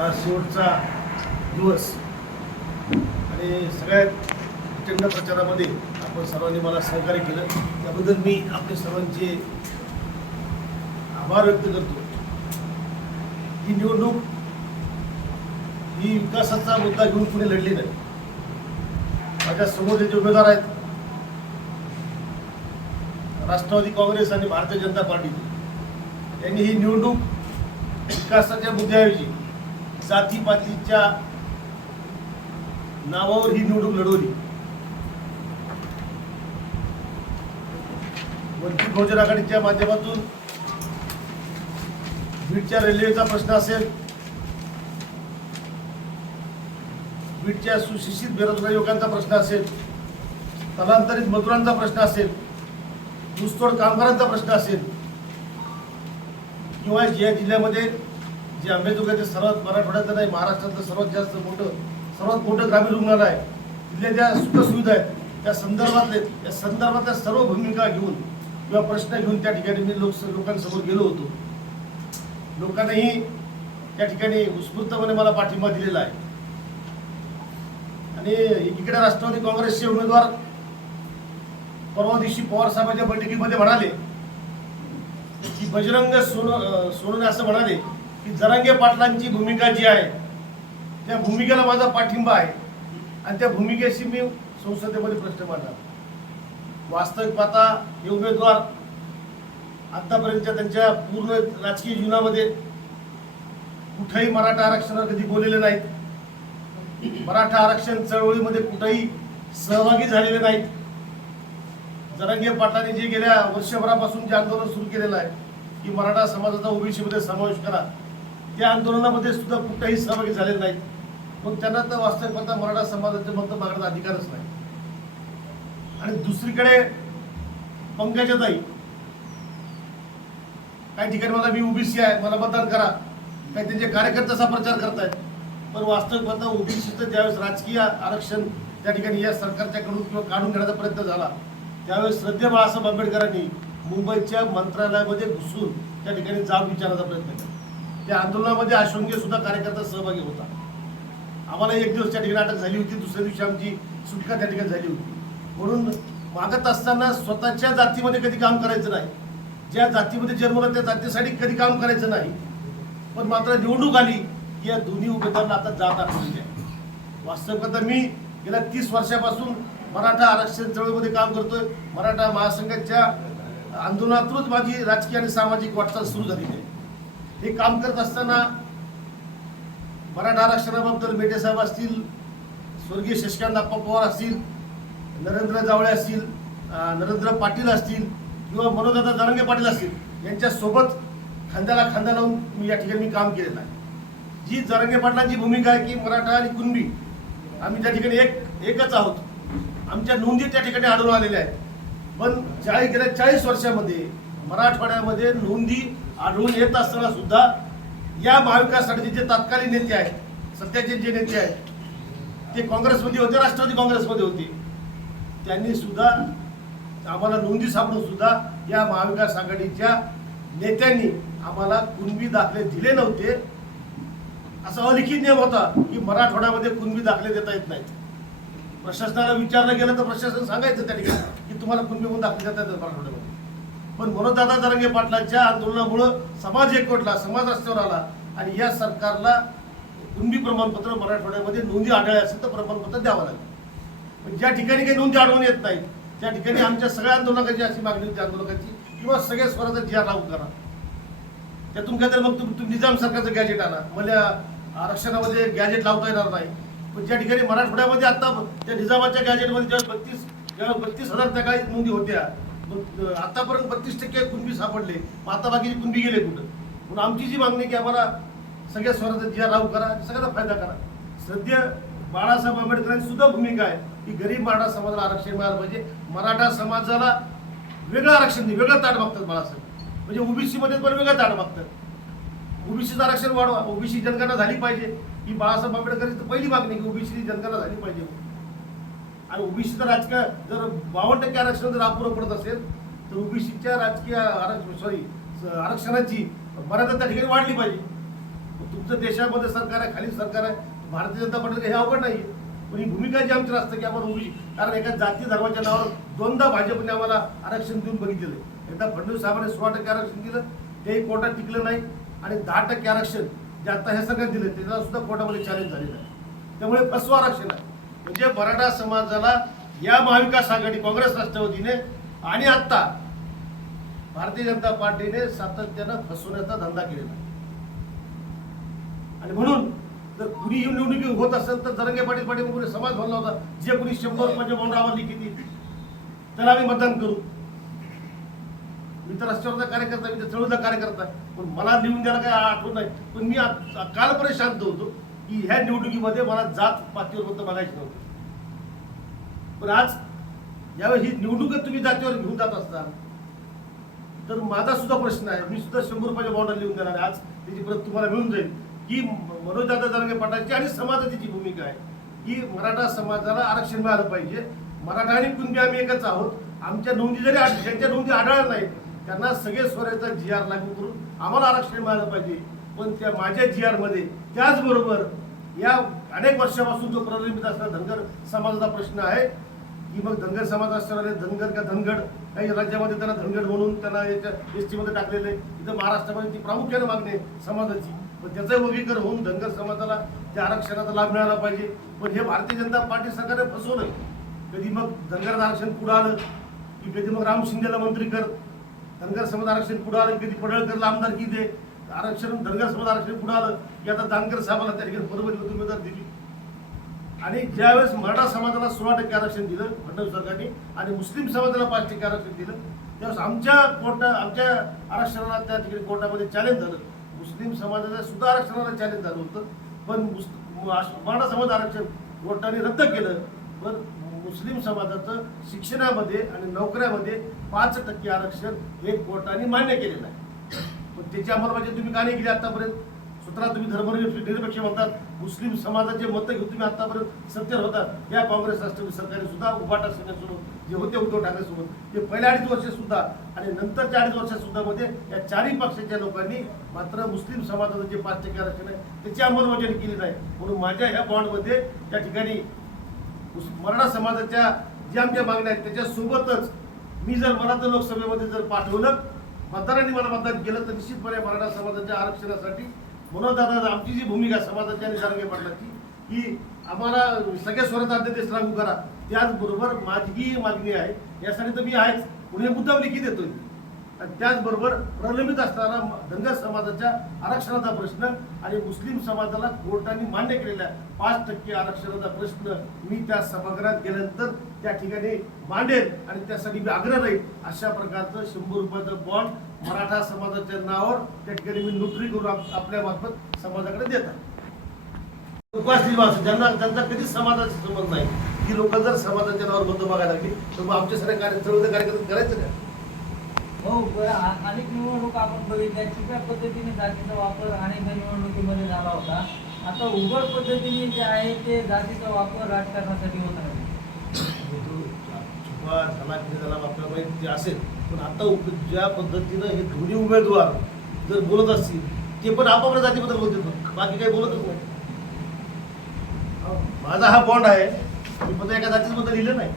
हा शेवटचा दिवस. आणि सगळ्यात प्रचंड प्रचारामध्ये आपण सर्वांनी मला सहकार्य केलं. त्याबद्दल मी आपले सर्वांचे आभार व्यक्त करतो. ही निवडणूक ही विकासाचा मुद्दा घेऊन कुणी लढली नाही. माझ्यासमोर जे उमेदवार आहेत राष्ट्रवादी काँग्रेस आणि भारतीय जनता पार्टी यांनी ही निवडणूक विकासाच्या मुद्द्याऐवजी जातीपातीच्या नावावर ही निवडणूक लढवली. वंचित बहुजन आघाडीच्या माध्यमातून बीडच्या रेल्वेचा प्रश्न असेल बीडच्या सुशिक्षित बेरोजगार युवकांचा प्रश्न असेल स्थलांतरित मजुरांचा प्रश्न असेल ऊसतोड कामगारांचा प्रश्न असेल किंवा या जिल्ह्यामध्ये जे अंबेजोगाईचे सर्वात मराठवाड्यातलं नाही महाराष्ट्रातलं सर्वात जास्त मोठं सर्वात मोठं ग्रामीण रुग्णालय आहे. तिथल्या ज्या सुखसुविधा आहेत त्या संदर्भातले त्या संदर्भातल्या सर्व भूमिका घेऊन किंवा प्रश्न घेऊन त्या ठिकाणी मी लोक लोकांसमोर गेलो होतो. लोकांनाही त्या ठिकाणी उत्स्फूर्तपणे मला पाठिंबा दिलेला आहे. आणि एकीकडे राष्ट्रवादी काँग्रेसचे उमेदवार परवा दिवशी पवार साहेबांच्या बैठकीमध्ये म्हणाले की बजरंग सोन अं, असं म्हणाले की जरांगे पाटलांची भूमिका जी आहे त्या भूमिकेला माझा पाठिंबा आहे. आणि त्या भूमिकेशी मी संसदेमध्ये प्रश्न मांडला वास्तविक पाहता हे उमेदवार आतापर्यंतच्या त्यांच्या पूर्ण राजकीय जीवनामध्ये कुठेही मराठा आरक्षणावर कधी बोललेले नाहीत. मराठा आरक्षण चळवळीमध्ये कुठेही सहभागी झालेले नाहीत. जरांगे पाटलांनी जे गेल्या वर्षभरापासून जे आंदोलन सुरू केलेलं आहे की मराठा समाजाचा ओबीसीमध्ये समावेश करा. त्या आंदोलनामध्ये सुद्धा कुठेही सहभागी झाले नाहीत. मग त्यांना तर वास्तविक मराठा समाजाचे मत मागण्याचा अधिकारच नाही. आणि दुसरीकडे पंकजाताई काही ठिकाणी मला मी ओबीसी आहे मला मतदान करा. काही त्यांचे कार्यकर्ते असा प्रचार करतायत. पण वास्तविक पाहता ओबीसीचं ज्यावेळेस राजकीय आरक्षण त्या ठिकाणी या सरकारच्याकडून किंवा काढून घेण्याचा प्रयत्न झाला त्यावेळेस श्रद्धे बाळासाहेब आंबेडकरांनी मुंबईच्या मंत्रालयामध्ये घुसून त्या ठिकाणी जाब विचारण्याचा प्रयत्न केला. त्या आंदोलनामध्ये आशंके सुद्धा कार्यकर्ता सहभागी होता. आम्हाला एक दिवस त्या ठिकाणी अटक झाली होती दुसऱ्या दिवशी आमची सुटका त्या ठिकाणी झाली होती. म्हणून मागत असताना स्वतःच्या जातीमध्ये कधी काम करायचं नाही. ज्या जातीमध्ये जन्मला त्या जातीसाठी कधी काम करायचं नाही. पण मात्र निवडणूक आली की या दोन्ही उमेदवारांना आता जात आरक्षण आहे वास्तविकता मी गेल्या तीस वर्षापासून मराठा आरक्षण चळवळीमध्ये काम करतोय. मराठा महासंघाच्या आंदोलनातूनच माझी राजकीय आणि सामाजिक वाटचाल सुरू झालेली आहे. हे काम करत असताना मराठा आरक्षणाबद्दल मेटे साहेब असतील स्वर्गीय शशिकांत आप्पा पवार असतील नरेंद्र जावळे असतील नरेंद्र पाटील असतील किंवा मनोदादा दरंगे पाटील असतील यांच्यासोबत खांद्याला खांदा लावून मी या ठिकाणी मी काम केलेलं आहे. जी जरंगे पाटलांची भूमिका आहे की मराठा आणि कुणबी आम्ही त्या ठिकाणी एक एकच आहोत. आमच्या नोंदी त्या ठिकाणी आढळून आलेल्या आहेत. पण चाळीस गेल्या चाळीस वर्षामध्ये मराठवाड्यामध्ये नोंदी आढळून येत असताना सुद्धा या महाविकास आघाडीचे जे तत्कालीन नेते आहेत सध्याचे जे नेते आहेत ते काँग्रेसमध्ये होते राष्ट्रवादी काँग्रेसमध्ये होते. त्यांनी सुद्धा आम्हाला नोंदी सापडून सुद्धा या महाविकास आघाडीच्या नेत्यांनी आम्हाला कुणबी दाखले दिले नव्हते. असा अलिखित नियम होता की मराठवाड्यामध्ये कुणबी दाखले देता येत नाहीत. प्रशासनाला विचारलं गेलं तर प्रशासन सांगायचं त्या ठिकाणी की तुम्हाला कुणबी म्हणून दाखले देता येतात मराठवाड्यामध्ये. पण मनोजदादा जरंगे पाटलांच्या आंदोलनामुळं समाज एकवटला समाज रस्त्यावर आला. आणि या सरकारला कुणबी प्रमाणपत्र मराठवाड्यामध्ये नोंदी आढळल्या असेल तर प्रमाणपत्र द्यावं लागेल. पण ज्या ठिकाणी काही नोंदी आढळून येत नाहीत त्या ठिकाणी आमच्या सगळ्या आंदोलकांची अशी मागणी होती आंदोलकांची किंवा सगळ्या स्वराचा जी लागू करा. त्यातून काय तर मग तुम्ही निजाम सरकारचं गॅजेट आणा. मला आरक्षणामध्ये गॅजेट लावता येणार नाही. पण ज्या ठिकाणी मराठवाड्यामध्ये आता त्या निजामाच्या गॅजेटमध्ये ज्यावेळेस बत्तीस ज्यावेळेस बत्तीस हजार त्या काही नोंदी होत्या आतापर्यंत बत्तीस टक्के कुणबी सापडले. मग आता बाकीचे कुणबी गेले कुठं? म्हणून आमची जी मागणी की आम्हाला सगळ्या स्वराज जी राहू करा सगळ्याचा फायदा करा. सध्या बाळासाहेब आंबेडकरांची सुद्धा भूमिका आहे की गरीब मराठा समाजाला आरक्षण मिळालं पाहिजे. मराठा समाजाला वेगळं आरक्षण नाही वेगळं ताट मागतात बाळासाहेब. म्हणजे ओबीसीमध्ये पण वेगळं ताट मागतात. ओबीसीचं आरक्षण वाढवा. ओबीसी जनगणना झाली पाहिजे. ही बाळासाहेब आंबेडकरांची पहिली मागणी की ओबीसी जनगणना झाली पाहिजे. आणि ओबीसीचं राजकीय जर बावन्न टक्के आरक्षण जर अपुरं पडत असेल तर ओबीसीच्या राजकीय आरक्षण सॉरी आरक्षणाची मर्यादा त्या ठिकाणी वाढली पाहिजे. तुमचं देशामध्ये सरकार आहे खाली सरकार आहे भारतीय जनता पार्टी हे अवघड नाही. पण ही भूमिका जी आमची असते की आपण ओबीसी कारण एका जाती धर्माच्या नावावर दोनदा भाजपने आम्हाला आरक्षण देऊन बघितलेलं आहे. एकदा फडणवीस साहेबांनी सोळा टक्के आरक्षण दिलं तेही कोर्टात टिकलं नाही आणि दहा टक्के आरक्षण जे आता हे सगळ्यात दिलं त्याला सुद्धा कोर्टामध्ये चॅलेंज झालेलं आहे. त्यामुळे फसवं आरक्षण आहे. म्हणजे मराठा समाजाला या महाविकास आघाडी काँग्रेस राष्ट्रवादीने आणि आत्ता भारतीय जनता पार्टीने सातत्यानं फसवण्याचा धंदा केलेला आणि म्हणून जर कुणी ही निवडणुकी होत असेल तर जरंगे पाटील पाटील समाज भरला होता. जे कुणी शंभर रुपयाच्या बॉन्ड आम्हाला किती त्याला आम्ही मतदान करू. मी तर रस्त्यावरचा कार्यकर्ता मी तर चळवळीचा कार्यकर्ता. पण मला लिहून द्यायला काही आठवत नाही. पण मी कालपर्यंत शांत होतो. की ह्या निवडणुकीमध्ये मला जात पातीवर फक्त बघायची नव्हती. पण आज यावेळी ही निवडणूक तुम्ही जातीवर घेऊन जात असता तर माझा सुद्धा प्रश्न आहे. मी सुद्धा शंभर रुपयाच्या बॉर्डर लिहून देणार आज त्याची प्रत तुम्हाला मिळून जाईल की मनोजदादा जरांगे पाटलांची आणि समाजाची जी भूमिका आहे की मराठा समाजाला आरक्षण मिळालं पाहिजे. मराठा आणि कुणबी आम्ही एकच आहोत. आमच्या नोंदी जरी ज्यांच्या नोंदी आढळल्या नाहीत त्यांना सगळे स्वराचा जी आर लागू करून आम्हाला आरक्षण मिळालं पाहिजे. पण त्या माझ्या जी आरमध्ये त्याचबरोबर या अनेक वर्षापासून जो प्रलंबित असणारा धनगर समाजाचा प्रश्न आहे की मग धनगर समाज असणारे धनगर का धनगड काही राज्यामध्ये त्यांना धनगड म्हणून त्यांना याच्या एस टीमध्ये टाकलेलं आहे. इथं महाराष्ट्रामध्ये ती प्रामुख्याने मागणी आहे समाजाची. पण त्याचं वर्गीकरण होऊन धनगर समाजाला त्या आरक्षणाचा लाभ मिळाला पाहिजे. पण हे भारतीय जनता पार्टी सरकारने फसवलं. कधी मग धनगर आरक्षण पुढं आलं की कधी मग राम शिंदेला मंत्री कर. धनगर समाज आरक्षण पुढं आलं कधी पडळकरला आमदारकी दे. आरक्षण धनगर समाज आरक्षण पुढं आलं की आता जानकर साहेबाला त्या ठिकाणी बरोबर उमेदवार दिली. आणि ज्यावेळेस मराठा समाजाला सोळा टक्के आरक्षण दिलं फडणवीस सरकारने आणि मुस्लिम समाजाला पाच टक्के आरक्षण दिलं त्यावेळेस आमच्या कोर्टा आमच्या आरक्षणाला त्या ठिकाणी कोर्टामध्ये चॅलेंज झालं. मुस्लिम समाजाच्या सुद्धा आरक्षणाला चॅलेंज झालं होतं. पण मराठा समाज आरक्षण कोर्टाने रद्द केलं. पण मुस्लिम समाजाचं शिक्षणामध्ये आणि नोकऱ्यामध्ये पाच टक्के आरक्षण हे कोर्टाने मान्य केलेलं आहे. पण त्याची अंमलबजावणी तुम्ही का नाही केली आतापर्यंत? स्वतः तुम्ही धर्मनिरपेक्ष निरपेक्ष म्हणतात मुस्लिम समाजाचे मतं घेऊन तुम्ही आतापर्यंत सत्तेवर होता या काँग्रेस राष्ट्रवादी सरकारने सुद्धा उभाटा सेनेसोबत जे होते उद्धव ठाकरे सोबत ते पहिल्या अडीच वर्ष सुद्धा आणि नंतरच्या अडीच वर्षात सुद्धा मध्ये या चारही पक्षाच्या लोकांनी मात्र मुस्लिम समाजाचं जे पाच टक्के आरक्षण आहे त्याची अंमलबजावणी केली नाही. म्हणून माझ्या ह्या बॉन्डमध्ये त्या ठिकाणी मराठा समाजाच्या ज्या आमच्या मागण्या आहेत त्याच्यासोबतच मी जर मराठा लोकसभेमध्ये जर पाठवलं मतदारांनी मला मतदान केलं तर निश्चितपणे मराठा समाजाच्या आरक्षणासाठी म्हणून दादा आमची जी भूमिका समाजाची आणि जारंगे पाटलाची की आम्हाला सगळ्या स्वरात अध्यादेश लागू करा. त्याचबरोबर माझी मागणी आहे. यासाठी तर मी आहेच. पुणे मुद्दाम लिखित देतोय आणि त्याचबरोबर प्रलंबित असणारा धनगर समाजाच्या आरक्षणाचा प्रश्न आणि मुस्लिम समाजाला कोर्टाने मान्य केलेल्या पाच टक्के आरक्षणाचा प्रश्न मी त्या सभागृहात गेल्यानंतर त्या ठिकाणी मांडेल आणि त्यासाठी मी आग्रह राहील अशा प्रकारचं शंभर रुपयाचं बॉन्ड मराठा समाजाच्या नावावर त्या ठिकाणी मी नोटरी करून आपल्या मार्फत समाजाकडे देत आहे. ज्यांना त्यांचा कधीच समाजाशी संबंध नाही. की लोक जर समाजाच्या नावावर मतं मागायला लागली तर मग आमच्या सगळ्या कार्य चळवळ कार्यक्रम करायचं का? हो अनेक निवडणूक आपण बघितल्या. छुप्या पद्धतीने जातीचा वापर अनेक निवडणुकीमध्ये झाला होता. आता उघड पद्धतीने जे आहे ते जातीचा वापर राजकारणासाठी होत आहे. चुका झाला की नाही झाला आपल्याला माहिती असेल पण आता ज्या पद्धतीनं हे दोन्ही उमेदवार जर बोलत असतील ते पण आपापल्या जातीबद्दल बोलतात बाकी काही बोलतच नाही. माझा हा बॉन्ड आहे मी फक्त एका जातीबद्दल लिहिलं नाही.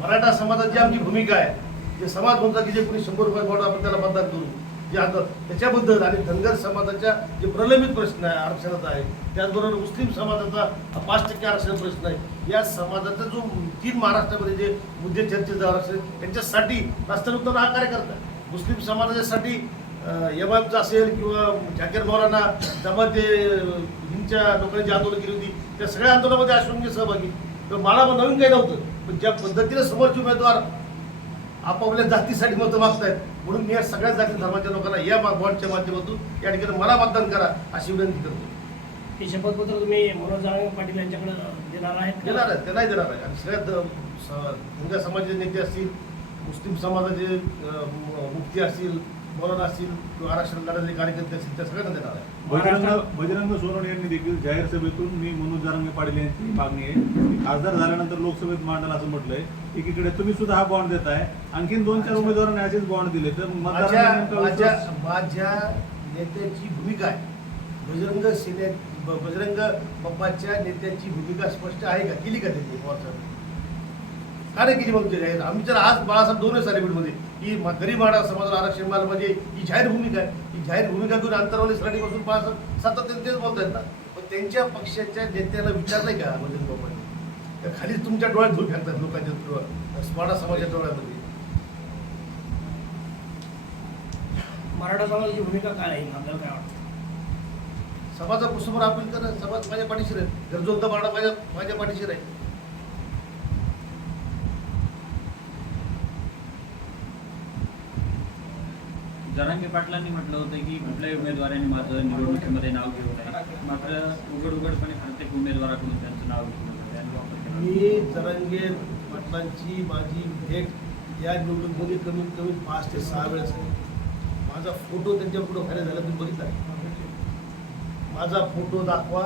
मराठा समाजाची आमची भूमिका आहे. जे समाज म्हणतात की जे कोणी शंभर रुपये बॉन्ड आपण त्याला मतदान करू जे आता त्याच्याबद्दल आणि धनगर समाजाच्या जे प्रलंबित प्रश्न आहे आरक्षणाचा आहे त्याचबरोबर मुस्लिम समाजाचा पाच टक्के आरक्षण प्रश्न आहे या समाजाचा जो तीन महाराष्ट्रामध्ये जे मुद्दे चर्चे आरक्षण त्यांच्यासाठी राष्ट्रनुत्तर हा कार्यकर्ता आहे. मुस्लिम समाजासाठी एम एमचं असेल किंवा झाकीर मौलाना त्यामध्ये हिंदच्या लोकांनी जी आंदोलन केली होती त्या सगळ्या आंदोलनामध्ये अश्विनी सहभागी तर मला नवीन काही नव्हतं पण ज्या पद्धतीने समोरचे उमेदवार आपापल्या जातीसाठी मतं मागतायत. म्हणून मी या सगळ्या जाती धर्माच्या लोकांना या बॉन्डच्या माध्यमातून या ठिकाणी मला मतदान करा अशी विनंती करतो. हे शपथपत्र तुम्ही मनोज जारंगे पाटील यांच्याकडे देणार आहेत? देणार आहे त्यालाही देणार आहे आणि सगळ्यात अ, स- धनगर समाजाचे नेते असतील मुस्लिम समाजाचे अ, म- मुफ्ती असतील मौलाना असतील किंवा आरक्षण लढाचे कार्यकर्ते असतील त्या सगळ्यांना देणार आहे. बजरंग बजरंग सोनवणे यांनी देखील जाहीर सभेतून मी मनोज जारंगे पाटील यांची मागणी आहे. की खासदार झाल्यानंतर लोकसभेत मांडल असं म्हटलंय. एकीकडे तुम्ही सुद्धा हा बॉन्ड देताय. आणखीन दोन चार उमेदवारांनी असेच बॉन्ड दिले तर माझ्या नेत्याची भूमिका आहे. बजरंग सेने ब- बजरंग बाप्पाच्या नेत्यांची भूमिका स्पष्ट आहे का? केली का त्यांनी? पवार साहेबांनी? का नाही केली मग ते जाहीर आम्ही तर आज बाळासाहेब दोनच आले मध्ये की गरीब माडा समाजाला आरक्षण मिळालं म्हणजे ही जाहीर भूमिका आहे. ही जाहीर भूमिका घेऊन अंतरवाली सराटीपासून बाळासाहेब सातत्याने तेच बोलत आहेत ना पण त्यांच्या पक्षाच्या नेत्याला विचारलंय का बजरंग बाप्पांनी का खालीच तुमच्या डोळ्यात धूळ फेकतात लोकांच्या डोळ्यात स्माडा समाजाच्या डोळ्यामध्ये. मराठा समाजाची भूमिका काय आहे? आपल्याला काय वाटतं? समाजापासून अपील करा समाज माझ्या पाठीशी राहील. गरजवंत माडा माझ्या माझ्या पाठीशी राहील. जरांगे पाटलांनी म्हटलं होतं की कुठल्याही उमेदवारांनी माझं निवडणुकीमध्ये नाव घेऊ नये. मात्र उघड उघडपणे प्रत्येक उमेदवाराकडून त्यांचं नाव घेऊन मी जरांगे पाटलांची माझी भेट या निवडणुकीमध्ये कमीत कमी पाच ते सहा वेळेस आहे. माझा फोटो त्यांच्या पुढे व्हायरल झाला तुम्ही बघितला? माझा फोटो दाखवा.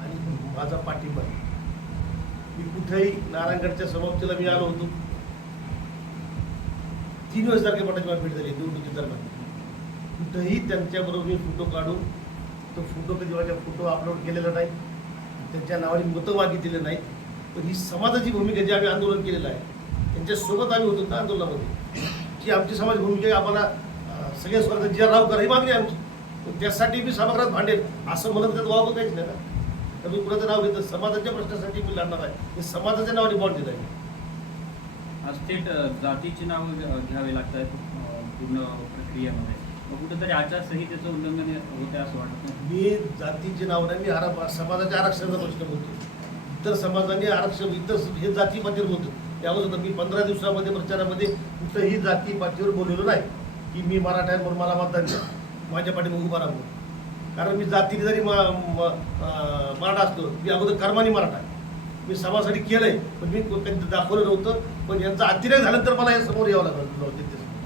आणि माझा पाठिंबा. मी कुठेही नारायणगडच्या समाप्तीला मी आलो होतो. तीन वेळेस जरांगे मला भेट झाली निवडणुकी दरम्यान कुठंही त्यांच्याबरोबर मी फोटो काढून तो फोटो कधी माझ्या फोटो अपलोड केलेला नाही त्यांच्या नावाने मतं मागितलेलं नाही पण ही समाजाची भूमिका जी आम्ही आंदोलन केलेलं आहे त्यांच्यासोबत आम्ही होतो त्या आंदोलनामध्ये. जी आमची समाज भूमिका आम्हाला सगळ्या स्वर्गात जी राव करा ही मागणी आहे आमची. पण त्यासाठी मी सभागृहात भांडेल असं म्हणत त्यात वावं काहीच नाही ना. तर मी कुणाचं नाव घेतो समाजाच्या प्रश्नासाठी मी लढणार आहे. हे समाजाच्या नावाने बॉन्ड दिलं आहे आज थेट जातीची नावं घ्यावे लागत आहेत पूर्ण प्रक्रियेमध्ये. मग कुठेतरी आचारसंहितेचं उल्लंघन होते असं वाटत. नाही मी जातीचे नाव नाही मी आरा समाजाच्या आरक्षणाचा प्रश्न बोलतो इतर समाजाने आरक्षण इतर हे जातीमध्ये बोलतो त्यावर मी पंधरा दिवसामध्ये प्रचारामध्ये कुठंही जाती पातळीवर बोललेलो नाही की मी मराठा आहे म्हणून मला मतदान द्या. माझ्या पाठीमागे उभा राहतो कारण मी जातीने जरी म- मराठा असतो मी अगोदर कर्माने मराठा आहे. मी समाजासाठी केलंय पण मी कधी दाखवलं नव्हतं. पण यांचा अतिरेक झाल्यानंतर मला हे समोर यावं लागलं.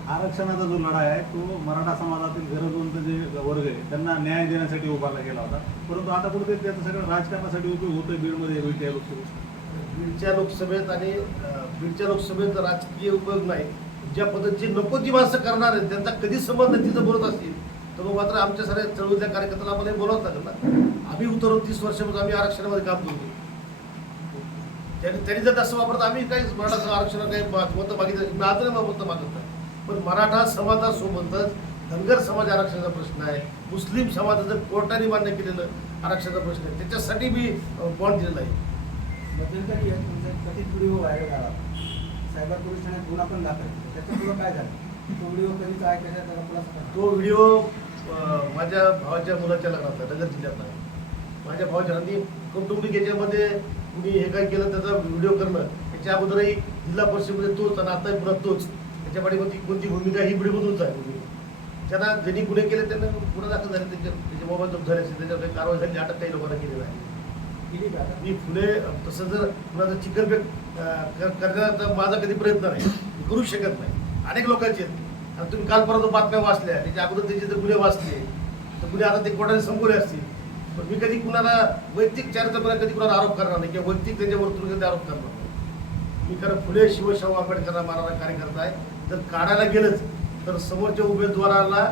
आरक्षणाचा जो लढा आहे तो मराठा समाजातील गरजवंत जे वर्ग आहे त्यांना न्याय देण्यासाठी उभारला गेला होता. परंतु आता कुठेतरी त्याचं सगळं राजकारणासाठी उपयोग होतोय बीडमध्ये बीडच्या लोकसभेत. बीडच्या लोकसभेत आणि बीडच्या लोकसभेत राजकीय उपयोग नाही. ज्या पद्धतीची नको ती माणसं करणार आहेत त्यांचा कधीच संबंध नाही तिथं बोलत असतील. तर मग मात्र आमच्या सगळ्या चळवळीतल्या कार्यकर्त्याला आम्हाला हे बोलावं लागेल ना. आम्ही उतरून तीस वर्षापासून आम्ही आरक्षणामध्ये काम करतो त्यांनी त्यांनी जर तसं वापरत आम्ही काही मराठा आरक्षण काही मतं मागितलं मी आता नाही मतं मागत नाही. पण मराठा समाजासोबतच धनगर समाज आरक्षणाचा प्रश्न आहे. मुस्लिम समाजाचं कोर्टाने मान्य केलेलं आरक्षणाचा प्रश्न आहे. त्याच्यासाठी मी बॉन्ड दिलेला आहे. मध्यंतरी एक तुमचा एक कथित व्हिडिओ व्हायरल झाला. सायबर पोलीस ठाण्यात गुन्हा पण दाखल केला. त्याचं पुढं काय झालं? तो व्हिडिओ कधी काय त्याला. तो व्हिडिओ माझ्या भावाच्या मुलाच्या लग्नात नगर जिल्ह्यातला. माझ्या भावाच्या कौटुंबिक याच्यामध्ये कुणी हे काय केलं त्याचा व्हिडिओ करणं त्याच्या अगोदरही जिल्हा परिषदेमध्ये तोच आणि आता पुन्हा तोच. त्याच्या पाठीमध्ये कोणती भूमिका ही व्हिडिओमधूनच आहे भूमिका त्यांना ज्यांनी गुन्हे केले त्यांना गुन्हा दाखल झाले त्याच्या त्याचे मोबाईल जप्त झाले असतील त्याच्यावर कारवाई झाली अटक काही लोकांना केलेलं आहे? मी फुले तसं जर कुणाचं चिकन पेक करण्याचा माझा कधी प्रयत्न नाही. करू शकत नाही. अनेक लोकांचे आहेत. आणि तुम्ही काल परत बातम्या वाचल्या त्याच्या अगोदर त्याचे जर गुन्हे वाचले तर गुन्हे आता ते कोर्टाने संपवले असतील. पण मी कधी कुणाला वैयक्तिक चारित्र्यपणे कधी कुणाला आरोप करणार नाही. किंवा वैयक्तिक त्यांच्या वर्तुळ कधी आरोप करणार नाही. मी कारण फुले शिवशाहू आंबेडकरांना मारणारा कार्यकर्ता आहे. जर काढायला गेलंच तर समोरच्या उमेदवाराला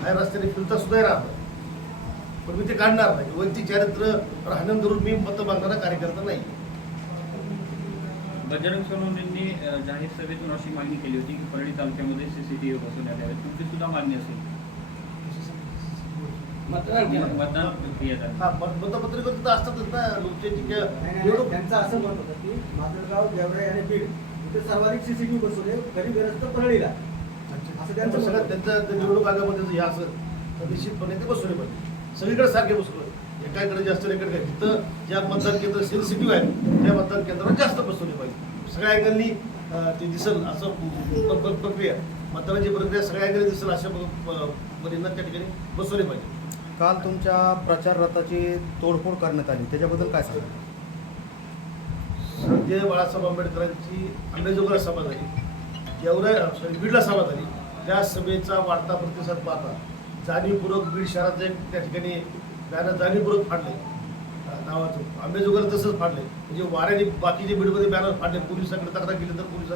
बाहेर रस्त्याने फिरता सुद्धा राहणार नाही. पण मी ते काढणार नाही. वैयक्तिक चारित्र्य राहणं करून मी मत मागणारा कार्यकर्ता नाही. बजरंग सोनवणेंनी जाहीर सभेतून अशी मागणी केली होती की परळी तालुक्यामध्ये सीसीटीव्ही बसवण्यात यावे. तुमची सुद्धा मागणी असेल. मतदान केलं. मतदान प्रक्रिया हा मत- मतपत्रिका तर असतातच ना नाही, निवडणूक त्यांचं असं मत होतं की माजलगाव गेवराई आणि बीड इथे सर्वाधिक सीसीटीव्ही बसवले कधी गरज तर परळीला असं त्यांचं सगळं. त्यांचं निवडणूक आयोगामध्ये हे असं तर निश्चितपणे ते बसवले पाहिजे. सगळीकडे सारखे बसवले. एकाकडे जास्त एकडे काय जिथं ज्या मतदान केंद्र सेन्सिटिव्ह आहे त्या मतदान केंद्रावर जास्त बसवले पाहिजे. सगळ्या अँगलनी ते दिसल असं प्र- प्र- प्रक्रिया. मतदानाची प्रक्रिया सगळ्या अँगलनी दिसल अशा परीनं त्या ठिकाणी बसवले पाहिजे. काल तुमच्या प्रचार रथाची तोडफोड करण्यात आली. त्याच्याबद्दल काय सांगा संजय बाळासाहेब आंबेडकरांची अंबेजोगाई सभा झाली. एवढ्या सॉरी बीडला सभा झाली. त्या सभेचा वाढता प्रतिसाद पाहता जाणीवपूर्वक बीड शहराचं एक त्या ठिकाणी बॅनर जाणीवपूर्वक फाडले. नावाचं आंबेजोगाई तसंच फाडले. म्हणजे वाऱ्याने बाकीचे बीडमध्ये बॅनर फाडले. पोलिसांकडे तक्रार केली तर पोलीस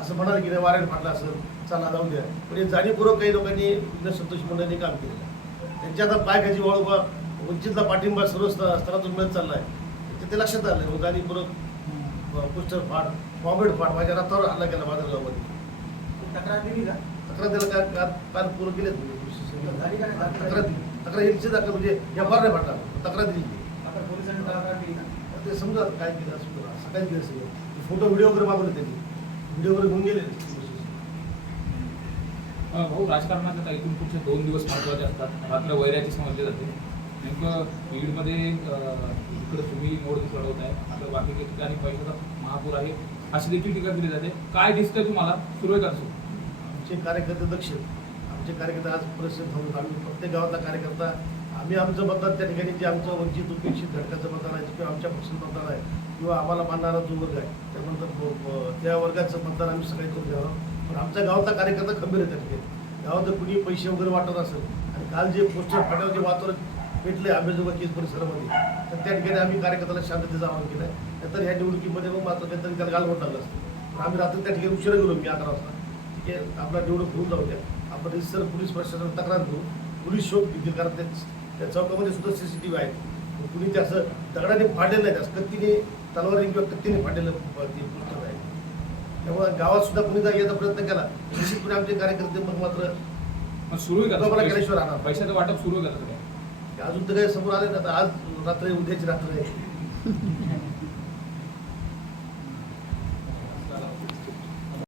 असं म्हणाल की नाही वाऱ्याने फाडलं असं चला जाऊन द्या. म्हणजे जाणीवपूर्वक काही लोकांनी संतोष मंडळांनी काम केलं. त्यांच्या आता पायखाची वाळूबा वंचितला पाठिंबा सर्व स्त- स्तरातून मिळत चालला आहे ते- लक्षात आलं मग आणि परत पोस्टर फाड कॉमेड फाड माझ्या रथावर हल्ला केला माधवगावमध्ये तक्रार दिली का? तक्रार दिला काल काल काल पूर्ण केलेत झाली का? नाही? तक्रार दिली. तक्रार निश्चित दाखल म्हणजे या फार नाही फाटला तक्रार दिली. आता पोलिसांनी तक्रार केली का? ते समजा काय केलं असं काय केलं सगळं फोटो व्हिडिओ वगैरे मागवले त्यांनी. व्हिडिओ वगैरे घेऊन गेले भाऊ राजकारणात आता इथून पुढचे दोन दिवस महत्त्वाचे असतात. रात्र वैराची समजली जाते. नेमकं बीडमध्ये इकडे तुम्ही निवडणूक लढवत आहे आता बाकी ठिकाणी पैशाचा महापूर आहे. अशी देखील टीका केली जाते. काय दिसतंय तुम्हाला? सुरू आहे आमचे कार्यकर्ते दक्ष आमचे कार्यकर्ते आज प्रसिद्ध होऊन आम्ही प्रत्येक गावातला कार्यकर्ता आम्ही आमचं मतदान त्या ठिकाणी जे आमचं वंचित उपेक्षित घटकाचं मतदान आहे किंवा आमच्या पक्षाचं मतदान आहे किंवा आम्हाला मानणारा जो वर्ग आहे त्यानंतर त्या वर्गाचं मतदान आम्ही सगळे करून घ्यावं पण आमच्या गावातला कार्यकर्ता खंबीर आहे गावात कुणी पैसे वगैरे वाटत असेल आणि काल जे पोस्टर फाट्यावर जे वातावरण भेटले आंबेजोगाई केस परिसरामध्ये तर त्या ठिकाणी आम्ही कार्यकर्त्याला शांततेचं आवाहन केलं आहे नंतर ह्या निवडणुकीमध्ये मग मात्र काहीतरी त्याला गालबोट लागलं असतं पण आम्ही रात्री त्या ठिकाणी उशिरा गेलो मी अकरा वाजता. ठीक आहे आपला निवडणूक होऊन जाऊ द्या. आपण सर पोलीस प्रशासनाला तक्रार करू. पोलीस शोध घेतील कारण त्या त्या चौकामध्ये सुद्धा सी सी टी व्ही आहेत. मग कुणी ते असं दगडाने फाडलेलं नाही असं कत्तीने तलवारीने किंवा कत्तीने फाडलेलं ते त्यामुळे गावात सुद्धा कुणी जर याचा प्रयत्न केला निश्चितपणे आमचे कार्यकर्ते मग मात्र सुरू केल्याशिवाय राहणार. पैशाचं वाटप सुरू आहे का सगळं अजून तर काही समोर आले ना आता आज रात्र उद्याची रात्र आहे.